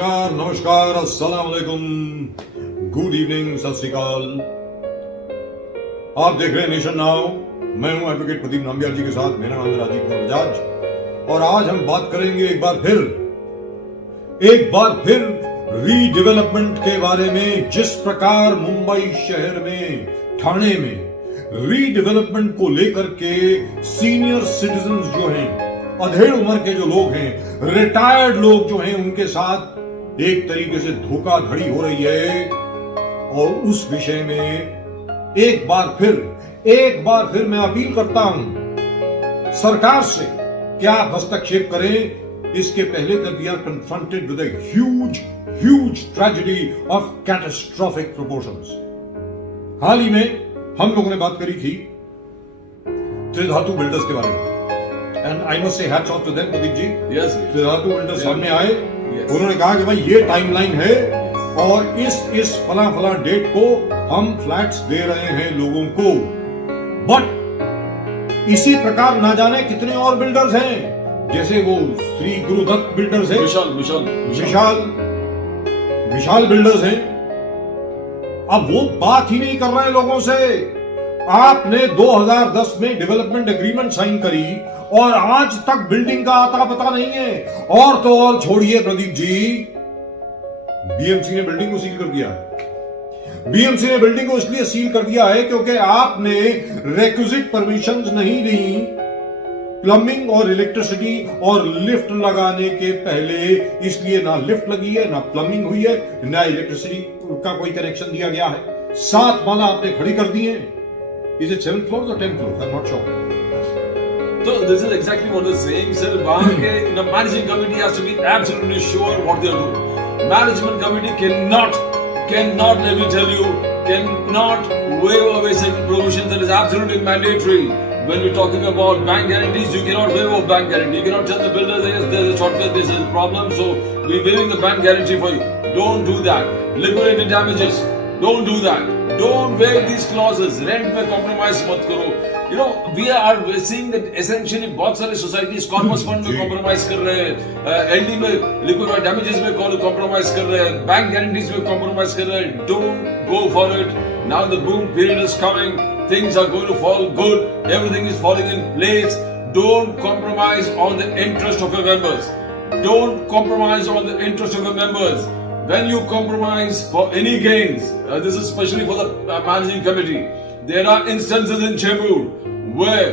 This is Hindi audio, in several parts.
नमस्कार नमस्कार, अस्सलाम वालेकुम, गुड इवनिंग, सत श्री अकाल। आप देख रहे हैं नेशन नाउ। मैं हूं एडवोकेट प्रदीप नाम्बियार जी के साथ। मेरा नाम है राजीव बजाज और आज हम बात करेंगे एक बार फिर रीडेवलपमेंट के बारे में। जिस प्रकार मुंबई शहर में, ठाणे में रीडेवलपमेंट को लेकर के सीनियर सिटीजन्स जो हैं, अधेड़ उम्र के जो लोग हैं, रिटायर्ड लोग जो हैं, उनके साथ एक तरीके से धोखाधड़ी हो रही है। और उस विषय में एक बार फिर मैं अपील करता हूं सरकार से कि आप हस्तक्षेप करें। इसके पहले that we are confronted with a huge tragedy of catastrophic proportions। हाल ही में हम लोगों ने बात करी थी त्रिधातु बिल्डर्स के बारे में। And I must say hats off to them, Pradeep ji. Yes, Tridhatu builders सामने आए, उन्होंने कहा कि भाई ये टाइमलाइन है और इस फला डेट को हम फ्लैट्स दे रहे हैं लोगों को। बट इसी प्रकार ना जाने कितने और बिल्डर्स हैं, जैसे वो श्री गुरुदत्त बिल्डर्स हैं, मिशाल बिल्डर्स हैं। अब वो बात ही नहीं कर रहे हैं लोगों से। आपने 2010 में डेवलपमेंट एग्रीमेंट साइन करी और आज तक बिल्डिंग का आता पता नहीं है। और तो और छोड़िए प्रदीप जी, बीएमसी ने बिल्डिंग को सील कर दिया है। बीएमसी ने बिल्डिंग को इसलिए सील कर दिया है क्योंकि आपने रिक्विजिट परमिशंस नहीं दी प्लम्बिंग और इलेक्ट्रिसिटी और लिफ्ट लगाने के पहले। इसलिए ना लिफ्ट लगी है, ना प्लम्बिंग हुई है, ना इलेक्ट्रिसिटी का कोई कनेक्शन दिया गया है। 7 माला आपने खड़ी कर दी है। Is it 7th floor or 10th floor? I'm not sure. So this is exactly what they're saying, sir. The managing committee has to be absolutely sure what they're doing. Management committee cannot, let me tell you, cannot waive away certain provisions that is absolutely mandatory. When we're talking about bank guarantees, you cannot waive off bank guarantee. You cannot tell the builder there's a shortcut, this is a problem, so we're waiving the bank guarantee for you. Don't do that. Liquidated damages. Don't do that. Don't waive these clauses. Rent में compromise मत करो. You know, we are seeing that essentially बहुत सारे societies corpus fund में compromise कर रहे हैं, LD में liquidated damages में compromise कर रहे हैं, bank guarantees में compromise कर रहे हैं. Don't go for it. Now the boom period is coming. Things are going to fall good. Everything is falling in place. Don't compromise on the interest of your members. Don't compromise on the interest of your members. When you compromise for any gains, this is especially for the managing committee, there are instances in Chembur where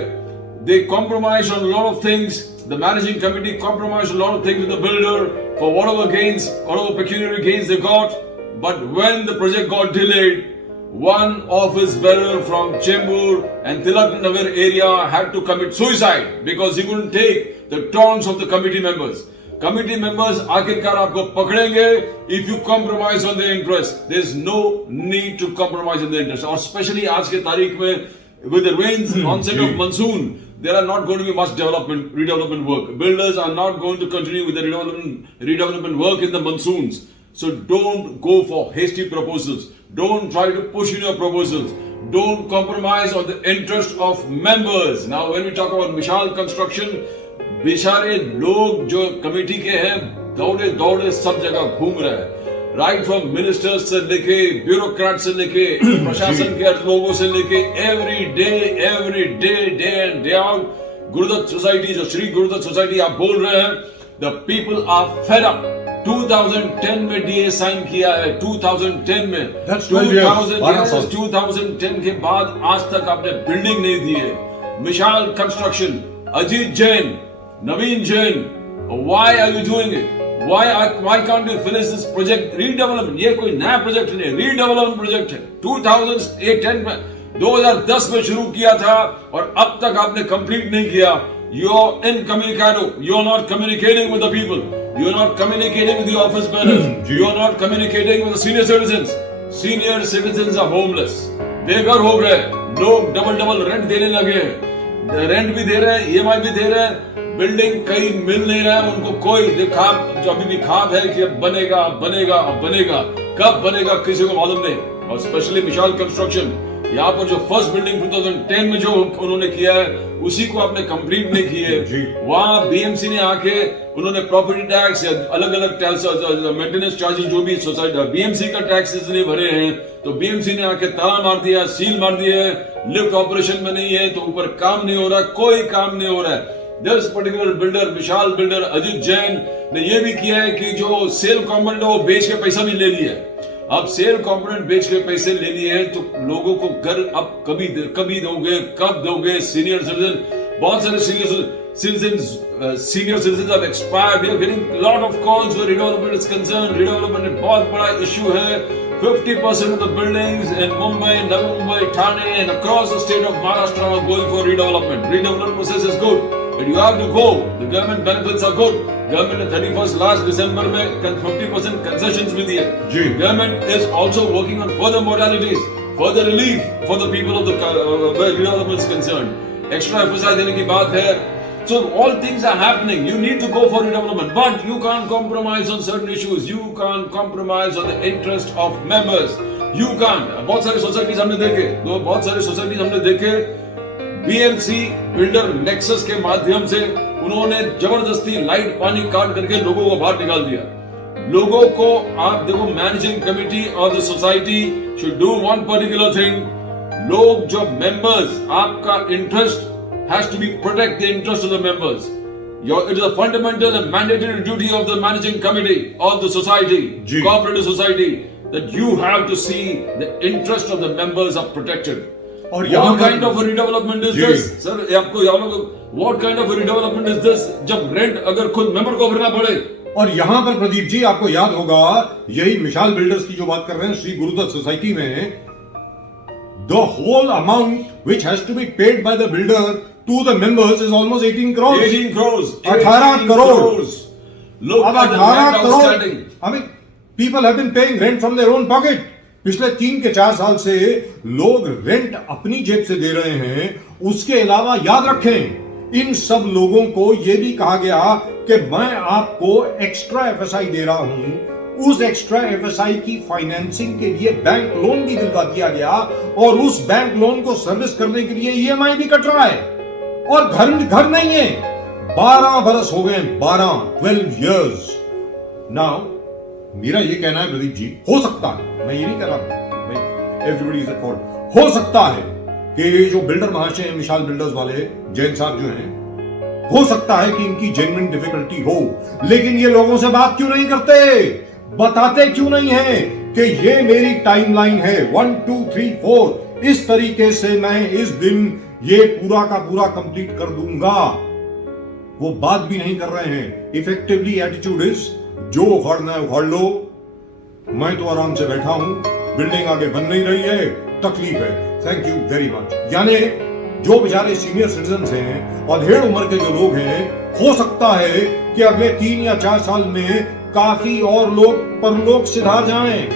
they compromise on a lot of things. The managing committee compromised a lot of things with the builder for whatever gains, whatever pecuniary gains they got. But when the project got delayed, one office bearer from Chembur and Tilak Nagar area had to commit suicide because he couldn't take the taunts of the committee members. Committee members आखिरकार आपको पकड़ेंगे if you compromise on their interest. There is no need to compromise on their interest. और especially आज के तारीख में with the rains, onset of monsoon, there are not going to be much redevelopment work. Builders are not going to continue with the redevelopment work in the monsoons. So don't go for hasty proposals. Don't try to push in your proposals. Don't compromise on the interest of members. Now when we talk about Mishal construction, बेचारे लोग जो कमेटी के हैं दौड़े सब जगह घूम रहे हैं। राइट फ्रॉम मिनिस्टर्स से लेके ब्यूरोक्रेट से लेके प्रशासन के लोगों से लेके every day and day out Gurudatt society, जो श्री गुरुदत्त सोसाइटी आप बोल रहे हैं, the people are fed up. 2010 में डीए साइन किया है, 2010 में 2010 के बाद आज तक आपने बिल्डिंग नहीं दी है। Mishal construction, Ajit Jain, Naveen Jain, why are you doing it? Why can't you finish this project? Redevelopment, ये कोई नया प्रोजेक्ट नहीं, redevelopment प्रोजेक्ट है। 2010 में 2010 में शुरू किया था और अब तक आपने कंप्लीट नहीं किया। You're incommunicado. You're not communicating with the people. You're not communicating with the office bearers. You're not communicating with the senior citizens. Senior citizens are homeless. बेघर हो गए, लोग डबल रेंट देने लगे हैं। रेंट भी दे रहे हैं, EMI भी दे रहे हैं, बिल्डिंग कहीं मिल नहीं रहा है उनको। कोई जो अभी भी ख्वाब है कि अब बनेगा, कब बनेगा किसी को मालूम नहीं। और स्पेशली मिशाल कंस्ट्रक्शन, यहाँ पर जो फर्स्ट बिल्डिंग 2010 में जो उन्होंने किया है उसी को आपने कंप्लीट नहीं की है। वहाँ बीएमसी ने आके उन्होंने प्रॉपर्टी टैक्स या अलग अलग टैक्स, मेंटेनेंस चार्जेस जो भी सोसाइटी बीएमसी का टैक्स इसने भरे हैं, तो बीएमसी ने आके ताला मार दिया, सील मार दिया है, लिफ्ट ऑपरेशन में नहीं है, तो ऊपर काम नहीं हो रहा, कोई काम नहीं हो रहा है। This particular builder, Mishal builder, Ajit Jain ने ये भी किया है कि जो सेल कॉम्पोनेंट है वो बेच के पैसा भी ले लिया है। अब सेल कॉम्पोनेंट बेच के पैसे ले लिए हैं, तो लोगों को घर अब कभी दोगे, कब दोगे? सीनियर सिटीजन, बहुत सारे senior citizen have expired. We are getting a lot of calls where redevelopment is concerned. Redevelopment एक बहुत बड़ा issue है। 50% of the buildings in Mumbai, Nagar Mumbai, Thane and across the state of Maharashtra are going for redevelopment. Redevelopment process is good, but you have to go. The government benefits are good. Government ने 31st last December में 50% concessions भी दिए। Government is also working on further modalities, further relief for the people of the where redevelopment is concerned. Extra FSI देने की बात है। So all things are happening. You need to go for redevelopment, but you can't compromise on certain issues. You can't compromise on the interest of members. You can't. बहुत सारे सोसाइटीज हमने देखे, बीएमसी बिल्डर नेक्सस के माध्यम से उन्होंने जबरदस्ती लाइट पानी काट करके लोगों को बाहर निकाल दिया। लोगों को आप देखो, managing committee of the society should do one particular thing. लोग जो मेंबर्स, आपका interest has to be protect the interest of the members. It is a fundamental and mandatory duty of the managing committee of the society, cooperative society, that you have to see the interest of the members are protected. और what kind of a redevelopment is this? Sir, what kind of a redevelopment is this? जब rent अगर खुद member को भरना पड़े। और यहाँ पर प्रदीप जी आपको याद होगा, यही मिशाल बिल्डर्स की जो बात कर रहे हैं, श्री गुरुदत्त सोसाइटी में, the whole amount which has to be paid by the builder to the members is almost 18 crores. 18 crores. 18 crores. Look at the rent outstanding. I mean, people have been paying rent from their own pocket. पिछले 3 के 4 साल से लोग रेंट अपनी जेब से दे रहे हैं। उसके अलावा याद रखें, इन सब लोगों को यह भी कहा गया कि मैं आपको एक्स्ट्रा एफएसआई दे रहा हूं। उस एक्स्ट्रा एफएसआई की फाइनेंसिंग के लिए बैंक लोन भी दिलवा दिया गया, और उस बैंक लोन को सर्विस करने के लिए ईएमआई भी कट रहा है। और घर नहीं है। 12 बरस हो गए, 12 years। नाउ मेरा ये कहना है प्रदीप जी, हो सकता है, मैं ये नहीं कह रहा एवरीबॉडी इज एट फॉल्ट, हो सकता है कि जो बिल्डर महाशय हैं, मिशाल बिल्डर्स वाले जैन साहब जो हैं, हो सकता है कि इनकी जेन्युइन डिफिकल्टी हो, लेकिन ये लोगों से बात क्यों नहीं करते? बताते क्यों नहीं है कि ये मेरी टाइमलाइन है, 1 2 3 4, इस तरीके से मैं इस दिन ये पूरा का पूरा कंप्लीट कर दूंगा। वो बात भी नहीं कर रहे हैं। इफेक्टिवली एटीट्यूड इज, जो उखाड़ना है उखाड़ लो, मैं तो आराम से बैठा हूं, बिल्डिंग आगे बन नहीं रही है, तकलीफ है, थैंक यू वेरी मच। यानी जो बेचारे सीनियर सिटीजन हैं, अधेड़ उम्र के जो लोग हैं, हो सकता है कि अगले 3 या 4 साल में काफी और लोग परलोक सिधार जाएं।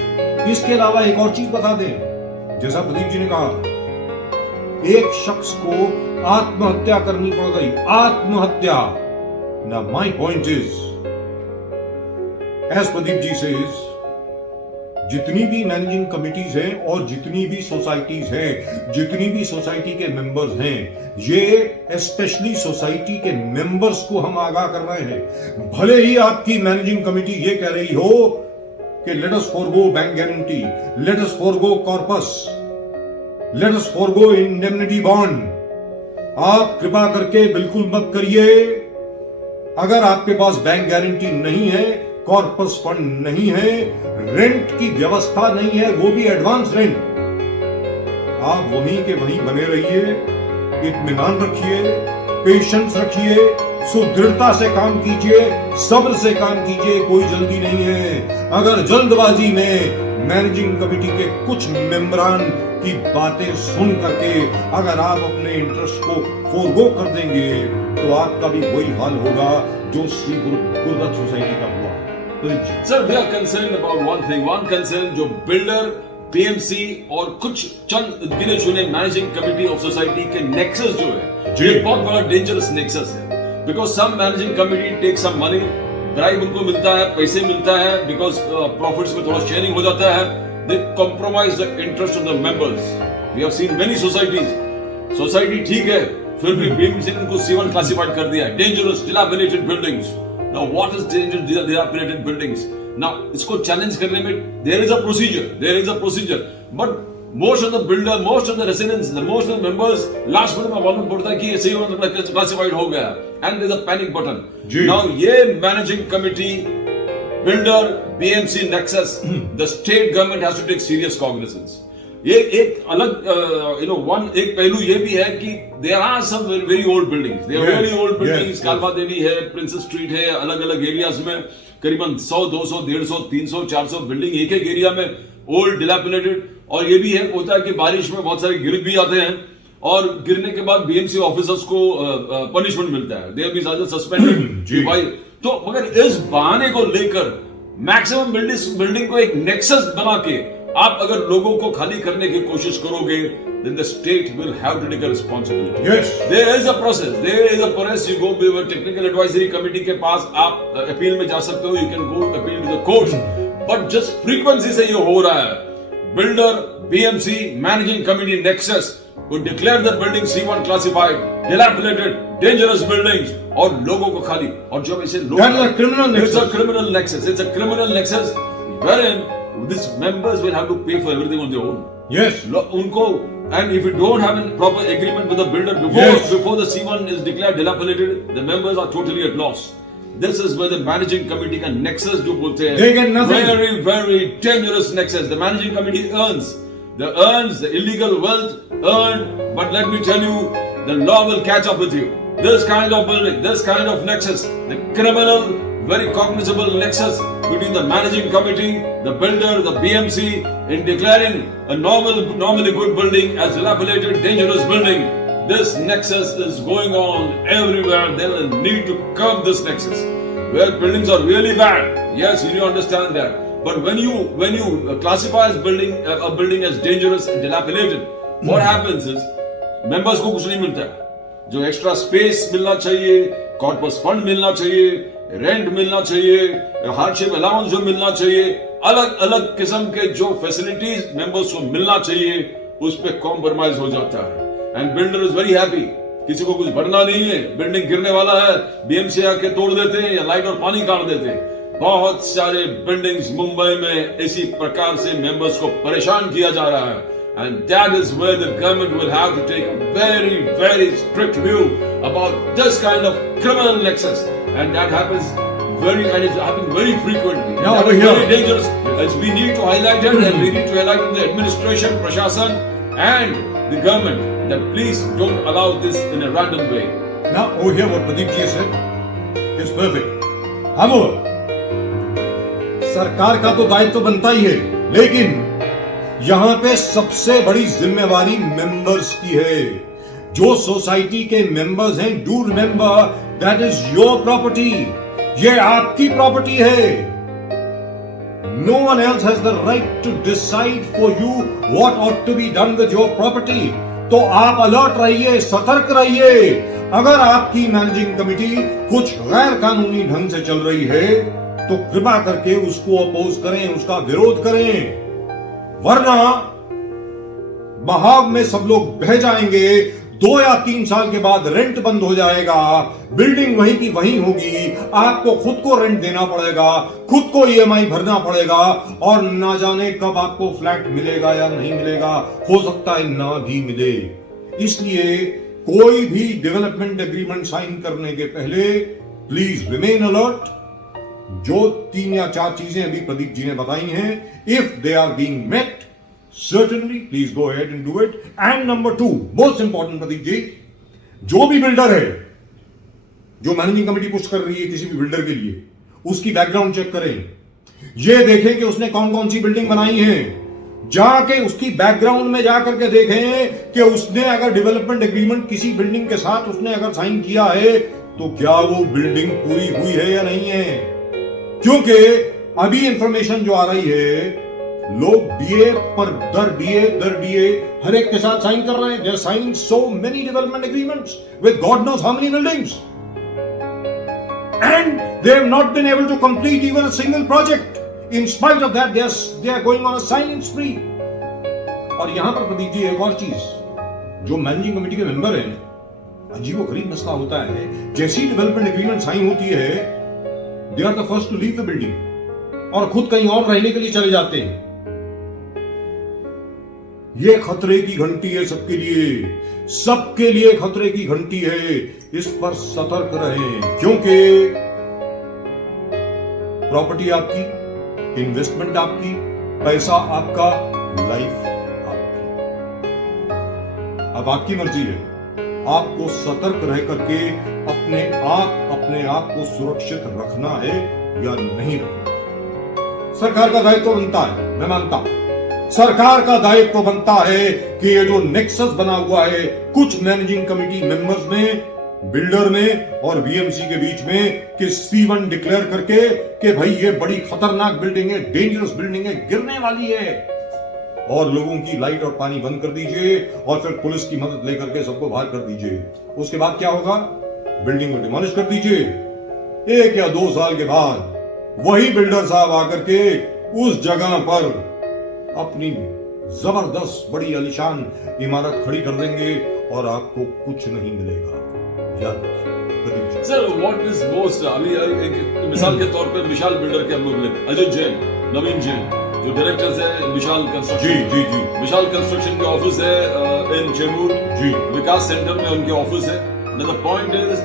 इसके अलावा एक और चीज बता दें, जैसा प्रदीप जी ने कहा, एक शख्स को आत्महत्या करनी पड़ गई, आत्महत्या। Now my point is, as Pradeep ji says, जितनी भी मैनेजिंग कमिटीज हैं और जितनी भी सोसाइटीज हैं, जितनी भी सोसाइटी के मेंबर्स हैं, ये स्पेशली सोसाइटी के मेंबर्स को हम आगाह कर रहे हैं। भले ही आपकी मैनेजिंग कमिटी ये कह रही हो कि let us forgo bank guarantee, let us forgo corpus, let us forgo indemnity bond, आप कृपा करके बिल्कुल मत करिए। अगर आपके पास बैंक गारंटी नहीं है, कॉर्पस फंड नहीं है, रेंट की व्यवस्था नहीं है, वो भी एडवांस रेंट, आप वहीं के वहीं बने रहिए, इत्मीनान रखिए, पेशेंस रखिए, सुदृढ़ता से काम कीजिए, सब्र से काम कीजिए, कोई जल्दी नहीं है। अगर जल्दबाजी में मैनेजिंग कमेटी के कुछ मेंबरान की बातें सुन करके अगर आप अपने इंटरेस्ट को फोरगो कर देंगे, तो आपका भी वही हाल होगा जो श्री गुरुदत्त सोसाइटी का हुआ। Sir, we are concerned about one thing, one concern, जो बिल्डर, पीएमसी और कुछ चंद गिने चुने मैनेजिंग कमेटी ऑफ सोसाइटी के नेक्सस जो है, ये बहुत बड़ा डेंजरस नेक्सस है। Because some managing committee take some money, bribe उनको मिलता है, पैसे मिलता है, बिकॉज प्रॉफिट्स में थोड़ा शेयरिंग हो जाता है, they compromise the interest of the members. We have seen many societies, society ठीक है, फिर भी पीएमसी ने उनको C1 क्लासिफाइड कर दिया है, dangerous dilapidated buildings. Now what is dangerous dilapidated buildings? Now इसको challenge करने में there is a procedure, but most of the builder, most of the residents, most of the members last minute में मालूम पड़ता है कि ऐसे ही classified हो गया, and there is a panic button. Now ये managing committee, builder, BMC nexus, the state government has to take serious cognizance. ये एक अलग एक पहलू ये भी है कि there are some very old buildings, there are very old buildings, कालवा देवी है, प्रिंसेस स्ट्रीट है, अलग अलग एरियाज में करीबन 100, 200, 150, 300, 400 बिल्डिंग एक एक एरिया में ओल्ड डिलैपिडेटेड. और ये भी है होता है कि बारिश में बहुत सारे गिर भी आते हैं और गिरने के बाद बीएमसी ऑफिसर्स को पनिशमेंट मिलता है, दे बी सस्पेंडेड भाई. तो मगर इस बहाने को लेकर मैक्सिमम बिल्डिंग को एक नेक्सस बना के आप अगर लोगों को खाली करने की कोशिश करोगे, then the state will have to take a responsibility. Yes. There is a process. You go with technical advisory committee के पास आप अपील में जा सकते हो. You can go appeal to the courts. But just frequency से ये हो रहा है. Builder, BMC, managing committee nexus would declare the building C1 classified, dilapidated, dangerous buildings और लोगों को खाली. और जब ऐसे लोग That's a criminal nexus. It's a criminal nexus. It's a criminal nexus wherein these members will have to pay for everything on their own. Yes. उनको, and if you don't have a proper agreement with the builder before the C1 is declared dilapidated, the members are totally at loss. This is where the managing committee का nexus जो बोलते हैं, They get nothing. very very dangerous nexus. The managing committee earns the illegal wealth earned, but let me tell you, the law will catch up with you. This kind of building, this kind of nexus, the criminal, very cognizable nexus between the managing committee, the builder, the BMC in declaring a normally good building as dilapidated, dangerous building. This nexus is going on everywhere. There is a need to curb this nexus. Where buildings are really bad, yes, you need to understand that. But when you classify a building as dangerous and dilapidated, what happens is members को कुछ नहीं मिलता है. जो एक्स्ट्रा स्पेस मिलना चाहिए, कॉर्पस फंड मिलना चाहिए, रेंट मिलना चाहिए, हार्डशिप अलाउंस जो मिलना चाहिए, अलग अलग किस्म के जो फैसिलिटीज मेंबर्स को मिलना चाहिए, उस पे कॉम्प्रोमाइज हो जाता है. And builder is very happy, किसी को कुछ भरना नहीं है, बिल्डिंग गिरने वाला है, बीएमसी आके तोड़ देते हैं या लाइट और पानी काट देते हैं. बहुत सारे बिल्डिंग्स मुंबई में इसी प्रकार से मेंबर्स को परेशान किया जा रहा है. And that is where the government will have to take a very, very strict view about this kind of criminal nexus. And that happens and it's happening very frequently. Now, that is very dangerous. As we need to highlight it, and we need to highlight the administration, Prashasan, and the government that please don't allow this in a random way. Now, over here, what Pradeep ji said is perfect. However, सरकार का तो दायित्व बनता ही है, लेकिन यहां पे सबसे बड़ी जिम्मेवारी मेंबर्स की है. जो सोसाइटी के मेंबर्स हैं, do remember that is your property. ये आपकी प्रॉपर्टी है. No one else has the right to decide for you what ought to be done with your property. तो आप अलर्ट रहिए, सतर्क रहिए. अगर आपकी मैनेजिंग कमिटी कुछ गैर कानूनी ढंग से चल रही है तो कृपा करके उसको अपोज करें, उसका विरोध करें, वरना बहाव में सब लोग बह जाएंगे. 2 या 3 साल के बाद रेंट बंद हो जाएगा, बिल्डिंग वहीं की वहीं होगी, आपको खुद को रेंट देना पड़ेगा, खुद को ईएमआई भरना पड़ेगा, और ना जाने कब आपको फ्लैट मिलेगा या नहीं मिलेगा, हो सकता है ना भी मिले. इसलिए कोई भी डेवलपमेंट एग्रीमेंट साइन करने के पहले प्लीज रिमेन अलर्ट. जो 3 या 4 चीजें अभी प्रदीप जी ने बताई हैं, if they are being met, certainly please go ahead and do it. And number 2, most important Pradeep ji, जो भी बिल्डर है, जो मैनेजिंग कमेटी पुश कर रही है किसी भी बिल्डर के लिए, उसकी बैकग्राउंड चेक करें. ये देखें कि उसने कौन कौन सी बिल्डिंग बनाई है. जाके उसकी बैकग्राउंड में जाकर के देखें कि उसने अगर डेवलपमेंट एग्रीमेंट किसी बिल्डिंग के साथ उसने अगर साइन किया है तो क्या वो बिल्डिंग पूरी हुई है या नहीं है. क्योंकि अभी इंफॉर्मेशन जो आ रही है, लोग डीए पर दर डीए हर एक के साथ साइन कर रहे हैं. They're signing so many development agreements with God knows how many buildings, and they have not been able to complete even a single project. In spite of that, they are going on a signing spree. और यहां पर प्रदीप जी एक और चीज, जो मैनेजिंग कमेटी के मेंबर हैं, अजीबोगरीब मसला होता है. जैसी डेवलपमेंट एग्रीमेंट साइन होती है, they are the first to leave the building और खुद कहीं और रहने के लिए चले जाते हैं। ये खतरे की घंटी है सबके लिए खतरे की घंटी है। इस पर सतर्क रहें, क्योंकि प्रॉपर्टी आपकी, इन्वेस्टमेंट आपकी, पैसा आपका, लाइफ आपकी। अब आपकी मर्जी है, आपको सतर्क रह करके अपने आप को सुरक्षित रखना है या नहीं रखना। सरकार का दायित्व बनता है, मैं मानता हूं सरकार का दायित्व बनता है कि ये जो नेक्सस बना हुआ है कुछ मैनेजिंग कमेटी मेंबर्स में, बिल्डर में और बीएमसी के बीच में, कि C1 डिक्लेयर करके कि भाई ये बड़ी खतरनाक बिल्डिंग है, डेंजरस बिल्डिंग है, गिरने वाली है, और लोगों की लाइट और पानी बंद कर दीजिए और फिर पुलिस की मदद लेकर के सबको बाहर कर दीजिए। उसके बाद क्या होगा? बिल्डिंग को डिमोलिश कर दीजिए। 1 या 2 साल के बाद वही बिल्डर साहब आकर के उस जगह पर अपनी जबरदस्त बड़ी आलीशान इमारत खड़ी कर देंगे और आपको कुछ नहीं मिलेगा। याद रखिए। सर, व्हाट इज मोस्ट, अभी एक मिसाल के तौर पे मिशाल बिल्डर के हम लोग लेते, अजित जैन, नवीन जैन जो डायरेक्टर्स है मिशाल कंस्ट्रक्शन। जी मिशाल कंस्ट्रक्शन के ऑफिस है इन चेंबूर जी, विकास सेंटर में उनके ऑफिस है। द पॉइंट इज,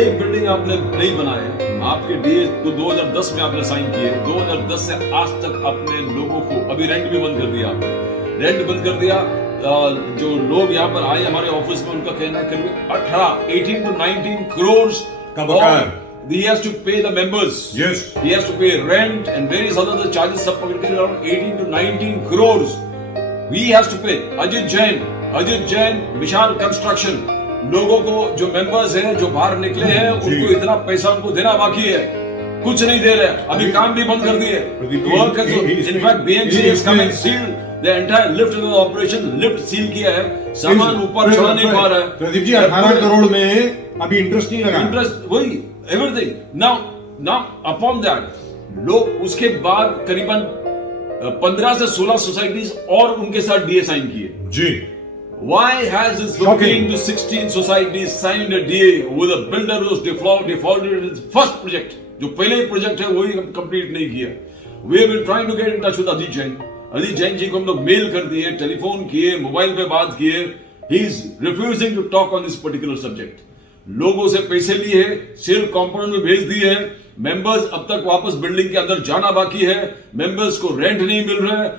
एक बिल्डिंग आपने नहीं बनाया, आपके डीए तो 2010 में आपने साइन किए, 2010 से आज तक अपने लोगों को, अभी रेंट भी बंद कर दिया आपने, रेंट बंद कर दिया। जो लोग यहाँ पर आए हमारे ऑफिस में, उनका कहना है करीब 18 to 19 crores का बकाया। He has to pay the members. Yes. He has to pay rent and various other charges, सब पकड़ के around 18 to 19 crores. He has to pay. Ajit Jain, Mishal construction, लोगों को जो मेंबर्स हैं, जो बाहर निकले हैं, उनको इतना पैसा उनको देना बाकी है, कुछ नहीं दे रहे, अभी काम भी बंद कर दिए। In fact BMC has come and sealed the entire lift of the operation, lift seal किया है, सामान ऊपर चढ़ा नहीं पा रहा है। प्रदीप जी 18 करोड़ में अभी इंटरेस्ट नहीं लगा, इंटरेस्ट वही एवरीथिंग। नाउ अपॉन दैट लोग उसके बाद करीबन 15 से 16 सोसाइटीज और उनके साथ डीए साइन किए जी। Why has this 15 to 16 societies signed a DA with a builder who was defaulted in his first project? जो पहले प्रोजेक्ट है वही कंप्लीट नहीं किया। We have been trying to get in touch with Ajit Jain. Ajit Jain ji को हम लोग मेल कर दिए, टेलीफोन किए, मोबाइल पे बात किए। He is refusing to talk on this particular subject. लोगों से पैसे लिए, सेल कंपाउंड में भेज दिए हैं, मेंबर्स अब तक वापस बिल्डिंग के अंदर जाना बाकी है, मेंबर्स को रेंट नहीं मिल रहा है,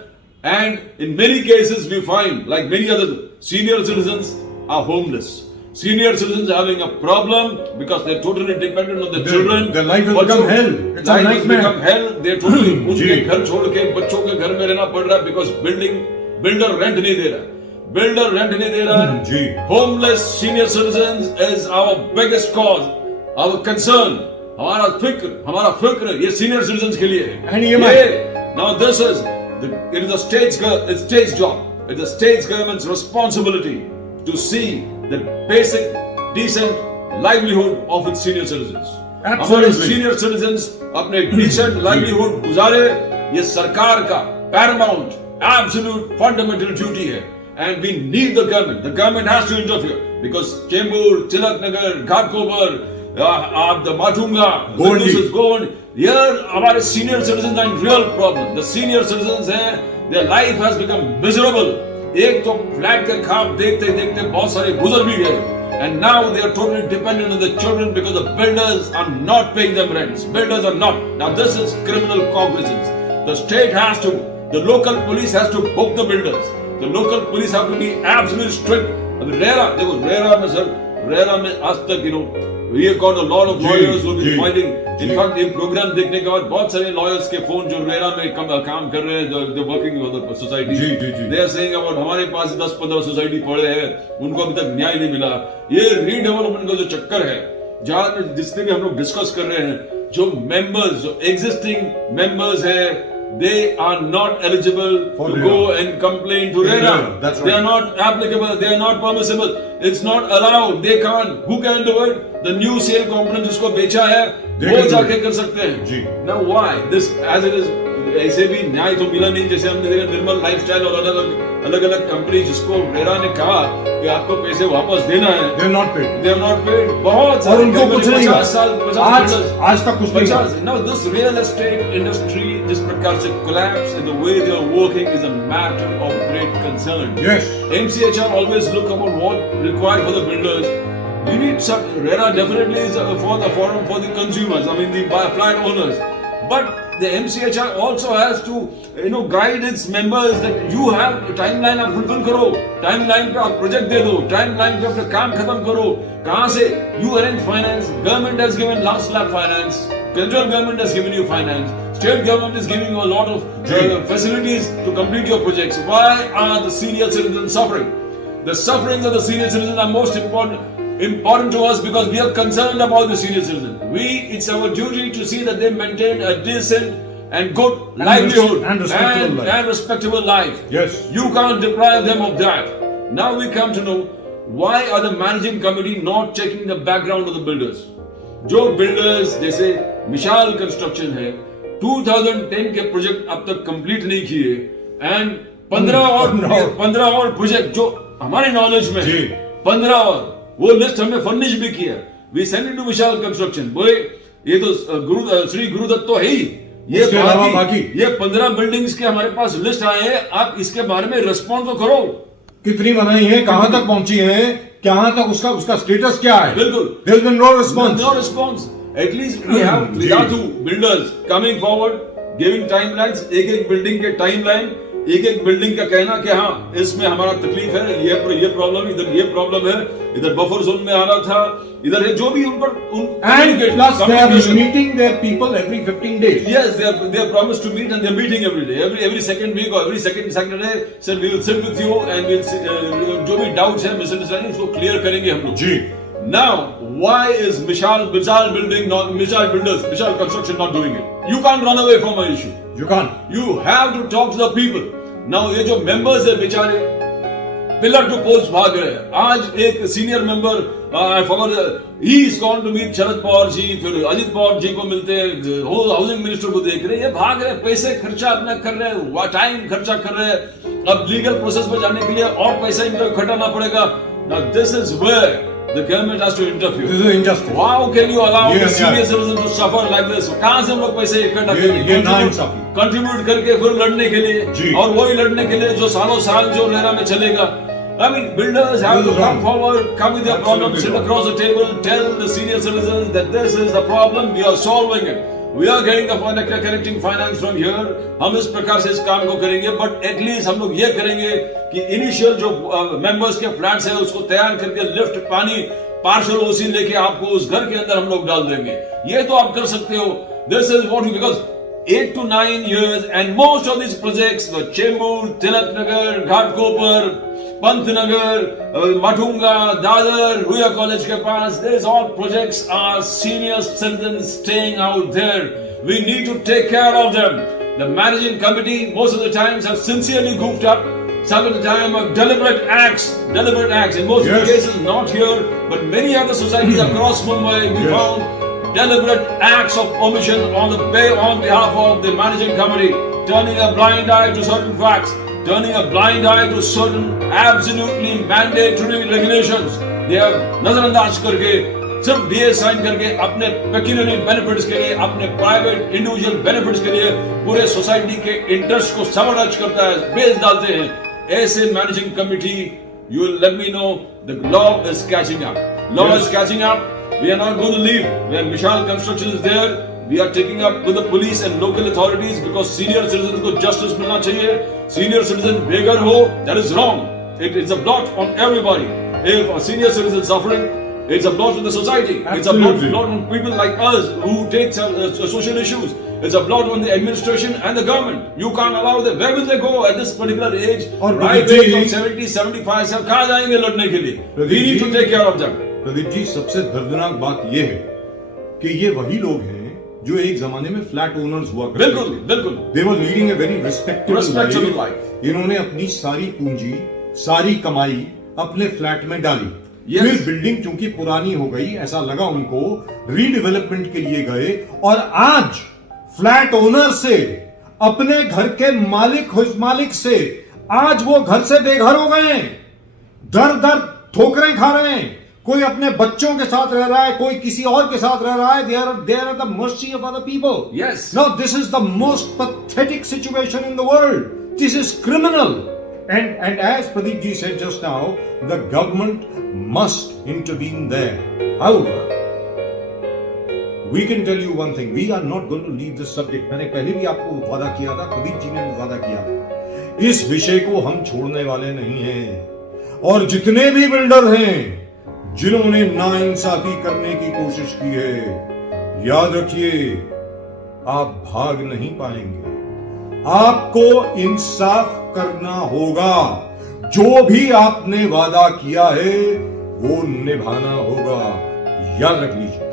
and in many cases we find, like many other senior citizens are homeless. Senior citizens are having a problem because they're totally dependent on the children. Their life has become hell. It's a life has become hell. They're totally उनके घर छोड़ के बच्चों के घर में रहना पड़ रहा है because builder rent नहीं दे रहा है। जी। Homeless senior citizens is our biggest cause, our concern, हमारा फिक्र ये senior citizens के लिए है। Now this is it is a state's job. It's the state's government's responsibility to see the basic, decent livelihood of its senior citizens. हमारे senior citizens अपने decent livelihood गुजारे, ये सरकार का paramount, absolute, fundamental duty है. And we need the government. The government has to interfere because Chembur, Tilak, Nagar, Ghatkobar, the Matunga, Govandi. Here, हमारे senior citizens are in real problem. The senior citizens हैं, their life has become miserable. एक तो फ्लैट का खाब देखते देखते बहुत सारे गुजर भी गए, and now they are totally dependent on the children because the builders are not paying them rents. Builders are not. Now this is criminal cognizance. The state has to, the local police has to book the builders. The local police have to be absolutely strict. अभी रेरा में आज तक we have got a lot of lawyers who will be fighting. In fact, ये प्रोग्राम देखने के बाद बहुत सारे lawyers के फोन जो रेरा में काम कर रहे हैं, जो working with the society, they are saying about हमारे पास 10-15 सोसाइटी पड़े हैं, उनको अभी तक न्याय नहीं मिला। ये रीडेवलपमेंट का जो चक्कर है, जहाँ जिसने भी हम लोग डिस्कस कर रहे हैं, जो मेंबर्स, जो एग्जिस्टिंग मेंबर्स है, they are not eligible to go and complain to RERA. That's right. They are not applicable. They are not permissible. It's not allowed. They can't. Who can do it? The new sale component जिसको बेचा है, वो जाके कर सकते हैं। Now why? This, as it is, ऐसे भी न्याय तो मिला नहीं, जैसे हमने देखा निर्मल लाइफस्टाइल और अलग अलग कंपनी जिसको रेरा ने कहा कि आपको पैसे वापस देना है, they have not paid. they have not paid. बहुत और उनको कुछ नहीं 50 साल आज तक कुछ नहीं हुआ. Now this real estate industry जिस प्रकार से collapse and the way they are working is a matter of great concern. Yes. MCHR always look about what required for the builders. You need some. RERA definitely is for the forum for the consumers. I mean the flat owners. But the MCHR also has to, guide its members that you have timeline आप fulfill करो, timeline पे आप project दे दो, timeline पे अपना काम खत्म करो. कहाँ से? You arrange finance. Government has given last lap finance. Central government has given you finance. State government is giving you a lot of facilities to complete your projects. Why are the senior citizens suffering? The sufferings of the senior citizens are most important to us because we are concerned about the senior citizens. It's our duty to see that they maintain a decent and good livelihood and respectable life. Yes. You can't deprive them of that. Now we come to know why are the managing committee not checking the background of the builders. जो builders जैसे मिशाल कंस्ट्रक्शन है 2010 के प्रोजेक्ट अब तक कंप्लीट नहीं किए एंड 15 और प्रोजेक्ट जो हमारे नॉलेज में 15 और वो लिस्ट हमने फर्निश भी किया. We send it to Vishal construction. बोले ये तो श्री गुरुदत्त तो है ही, ये बाकी ये 15 बिल्डिंग्स के हमारे पास लिस्ट आए हैं, आप इसके बारे में रिस्पॉन्ड तो करो. कितनी बनाई है, कहां तक पहुंची है, कहां तक उसका स्टेटस क्या है? बिल्कुल. There has been no response. At least we have Vidatu builders coming forward, giving timelines. एक बिल्डिंग के टाइमलाइन, एक बिल्डिंग का कहना कि हाँ इसमें हमारा तकलीफ है, ये प्रॉब्लम, इधर ये प्रॉब्लम है, इधर बफर जोन में आना था, इधर है, जो भी उन पर and plus they are meeting their people every 15 days. Yes, they are promised to meet and they are meeting every day, every second week or every second Saturday. Sir, we will sit with you and we'll जो भी doubts है, misunderstanding उसको clear करेंगे हम लोग. जी. Now, why is Mishal Construction not doing it? You can't run away from an issue. You can't. You have to talk to the people. Now, ये जो members है बेचारे pillar to post भाग रहे हैं. आज एक senior member, I forgot, he is gone to meet Sharad Pawar जी, फिर अजित पवार जी को मिलते हैं, हाउसिंग मिनिस्टर को देख रहे हैं, ये भाग रहे हैं, पैसे खर्चा अपना कर रहे हैं, टाइम खर्चा कर रहे हैं. अब लीगल प्रोसेस में जाने के लिए और पैसा इनको इकट्ठाना पड़ेगा. Now, this is where the government has to interfere. This is injustice. How can you allow the senior citizens to suffer like this? कहाँ से हम लोग पैसे इकट्ठा करेंगे? Contribute करके फिर लड़ने के लिए, और वही लड़ने के लिए जो सालों साल जो रेरा में चलेगा. I mean, builders have to come forward, come with their problems, sit across the table, tell the senior citizens that this is the problem, we are solving it. We are getting the connecting finance from here. हम इस प्रकार से इस काम को करेंगे, but at least हम लोग ये करेंगे कि इनिशियल जो मेंबर्स के फ्लैट्स है उसको तैयार करके लिफ्ट, पानी, पार्शल ओसी लेके आपको उस घर के अंदर हम लोग डाल देंगे. ये तो आप कर सकते हो. This is what because 8 to 9 years and most of these projects were Chembur, Tilak Nagar, Ghatkopar, Pantnagar, Matunga, Dadar, Ruya College के पास. These all projects are senior citizens staying out there. We need to take care of them. The managing committee most of the times have sincerely goofed up. Some of the time of deliberate acts. In most of the cases, not here, but many other societies across Mumbai, we found deliberate acts of omission on behalf of the managing committee, turning a blind eye to certain facts, turning a blind eye to certain absolutely mandatory regulations. They have nazarandaz करके सिर्फ डीए साइन करके अपने पेक्यूनियरी बेनिफिट्स के लिए, अपने प्राइवेट इंडिविजुअल बेनिफिट्स के लिए पूरे सोसाइटी के इंटरेस्ट को सबरच करता है, बेच डालते हैं. ऐसे managing committee, you will let me know, the law is catching up. Is catching up. We are not going to leave. When Mishal Construction is there, we are taking up with the police and local authorities because senior citizens को justice मिलना चाहिए. Senior citizen बेघर हो, that is wrong. It's a blot on everybody. If a senior citizen is suffering, it's a blot on the society. Absolutely. It's a blot on people like us who take social issues. It's a blot on the administration and the government. You can't allow them. Where will they go at this particular age? Right age of 70, 75 साल कहाँ जाएंगे लड़ने के लिए? We need to take care of them. Pradeep जी, सबसे दर्दनाक बात यह है कि ये वही लोग हैं जो एक जमाने में फ्लैट ओनर्स हुआ करते थे. बिल्कुल. They were leading a very respectable life. इन्होंने अपनी सारी पूंजी, सारी कमाई अपने फ्लैट में डाली. फिर बिल्डिंग चूंकि पुरानी हो गई, ऐसा लगा उनको, रीडेवलपमेंट के लिए गए और आज फ्लैट ओनर से अपने घर के मालिक से आज वो घर से बेघर हो गए हैं, दर दर ठोकरें खा रहे हैं। कोई अपने बच्चों के साथ रह रहा है, कोई किसी और के साथ रह रहा है। They are at the mercy of other people. Yes. Now this is the most pathetic situation in the world. This is criminal. And as Pradeep ji said just now, the government must intervene there. However, we can tell you one thing. We are not going to leave this subject. मैंने पहले भी आपको वादा किया था, प्रदीप जी ने भी वादा किया था, इस विषय को हम छोड़ने वाले नहीं हैं। और जितने भी बिल्डर हैं जिन्होंने नाइंसाफी करने की कोशिश की है, याद रखिए आप भाग नहीं पाएंगे। आपको इंसाफ करना होगा। जो भी आपने वादा किया है वो निभाना होगा, याद रख लीजिए।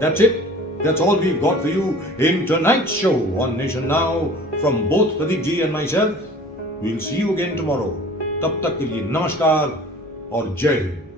That's it. That's all we've got for you in tonight's show on Nation Now from both Pradeep ji and myself. We'll see you again tomorrow. तब तक के लिए नमस्कार और जय हिंद।